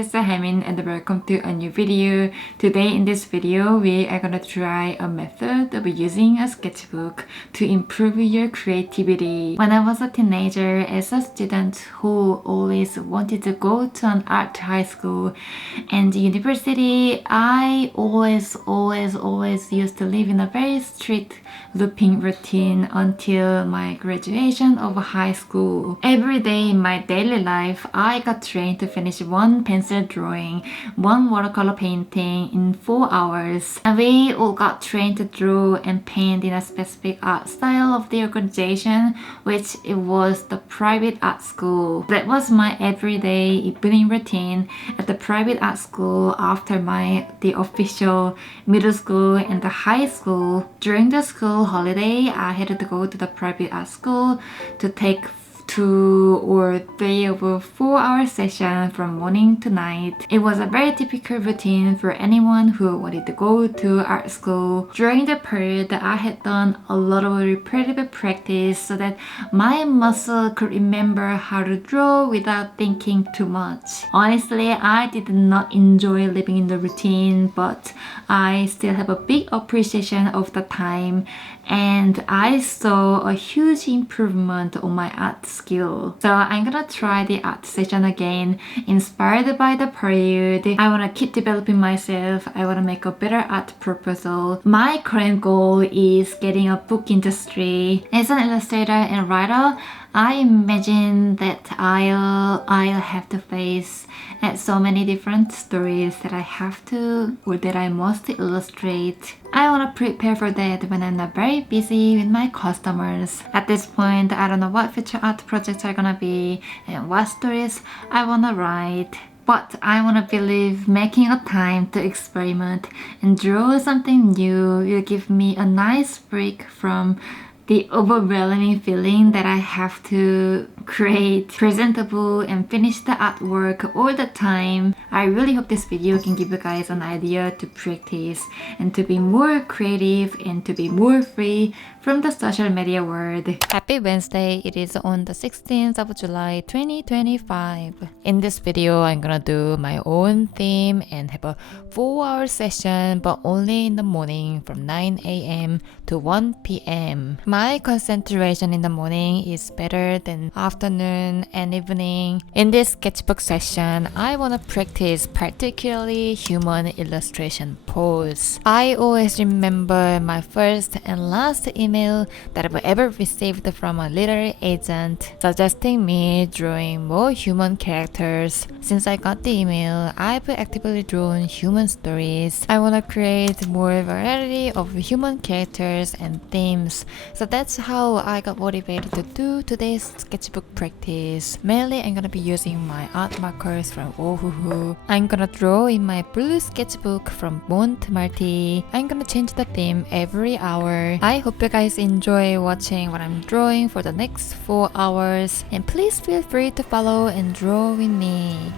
this is Haemin and welcome to a new video. Today in this video, we are gonna try a method of using a sketchbook to improve your creativity. When I was a teenager, as a student who always wanted to go to an art high school and university, I always used to live in a very strict looping routine until my graduation of high school. Every day in my daily life, I got trained to finish one pencil drawing, one watercolor painting in 4 hours. And we all got trained to draw and paint in a specific art style of the organization, which it was the private art school. That was my everyday evening routine at the private art school after the official middle school and the high school. During the school holiday, I had to go to the private art school to take 2 or 3 of a 4-hour session from morning to night. It was a very typical routine for anyone who wanted to go to art school. During the period, I had done a lot of repetitive practice so that my muscle could remember how to draw without thinking too much. Honestly, I did not enjoy living in the routine, but I still have a big appreciation of the time, and I saw a huge improvement on my art skill. So I'm gonna try the art session again, inspired by the period. I wanna keep developing myself. I wanna make a better art proposal. My current goal is getting a book industry. As an illustrator and writer, I imagine that I'll have to face so many different stories that I have to or that I must illustrate. I want to prepare for that when I'm not very busy with my customers. At this point, I don't know what future art projects are gonna be and what stories I want to write. But I want to believe making a time to experiment and draw something new will give me a nice break from the overwhelming feeling that I have to create presentable and finish the artwork all the time. I really hope this video can give you guys an idea to practice and to be more creative and to be more free from the social media world. Happy Wednesday! It is on the 16th of July 2025. In this video, I'm gonna do my own theme and have a 4-hour session, but only in the morning from 9 a.m. to 1 p.m. My concentration in the morning is better than afternoon and evening. In this sketchbook session, I want to practice particularly human illustration pose. I always remember my first and last email that I've ever received from a literary agent suggesting me drawing more human characters. Since I got the email, I've actively drawn human stories. I want to create more variety of human characters and themes. So that's how I got motivated to do today's sketchbook practice. Mainly, I'm gonna be using my art markers from Ohuhu. I'm gonna draw in my blue sketchbook from Montemarti. I'm gonna change the theme every hour. I hope you guys enjoy watching what I'm drawing for the next 4 hours. And please feel free to follow and draw with me.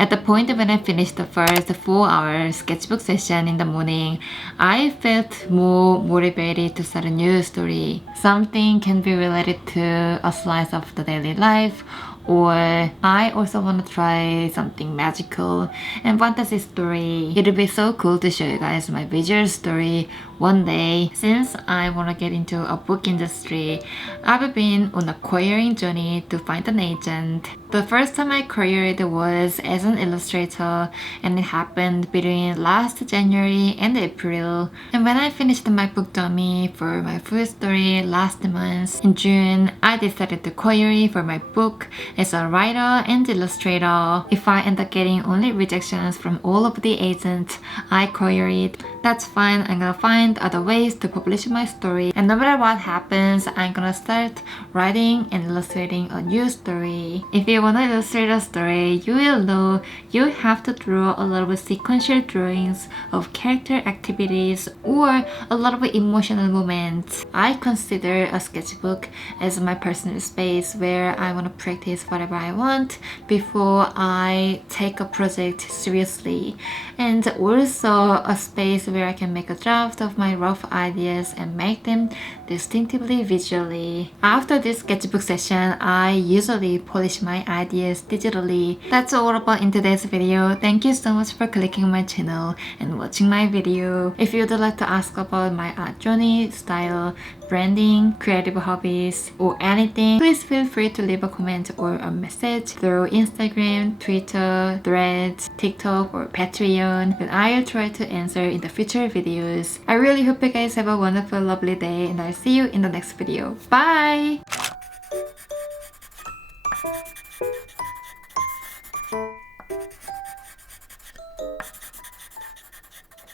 At the point when I finished the first 4-hour sketchbook session in the morning, I felt more motivated to start a new story. Something can be related to a slice of the daily life, or I also want to try something magical and fantasy story. It'll be so cool to show you guys my visual story one day. Since I want to get into a book industry, I've been on a querying journey to find an agent. The first time I queried was as an illustrator, and it happened between last January and April. And when I finished my book dummy for my full story last month, in June, I decided to query for my book as a writer and illustrator. If I end up getting only rejections from all of the agents I queried, that's fine. I'm gonna find other ways to publish my story, and no matter what happens, I'm gonna start writing and illustrating a new story. If you wanna illustrate a story, you will know you have to draw a lot of sequential drawings of character activities or a lot of emotional moments. I consider a sketchbook as my personal space where I want to practice whatever I want before I take a project seriously, and also a space where I can make a draft of my rough ideas and make them distinctively visually. After this sketchbook session, I usually polish my ideas digitally. That's all about in today's video. Thank you so much for clicking my channel and watching my video. If you'd like to ask about my art journey, style, branding, creative hobbies, or anything, please feel free to leave a comment or a message through Instagram, Twitter, Threads, TikTok, or Patreon, and I'll try to answer in the future videos. I really hope you guys have a wonderful, lovely day, and I'll see you in the next video. Bye!